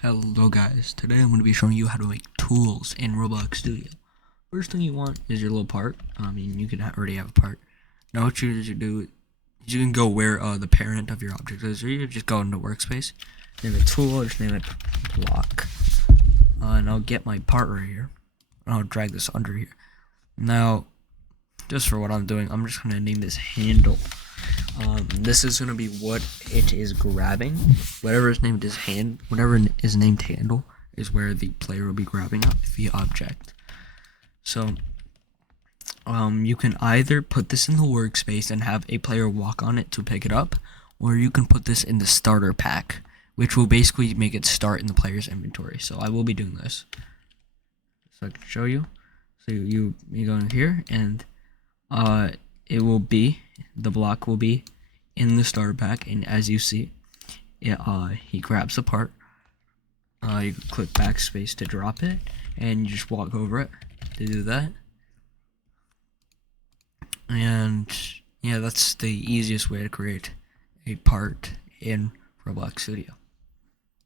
Hello guys, today I'm going to be showing you how to make tools in Roblox Studio. First thing you want is your little part. You can already have a part. Now what you do is you can go where the parent of your object is, or you just go into workspace, name it tool, just name it block. And I'll get my part right here, and I'll drag this under here. Now, just for what I'm doing, I'm just going to name this handle. This is going to be what it is grabbing. Whatever is named handle is where the player will be grabbing up the object. So you can either put this in the workspace and have a player walk on it to pick it up, or you can put this in the starter pack, which will basically make it start in the player's inventory. So I will be doing this, so I can show you. So you go in here, and the block will be in the starter pack, and as you see, he grabs the part. You can click backspace to drop it, and you just walk over it to do that. And yeah, that's the easiest way to create a part in Roblox Studio.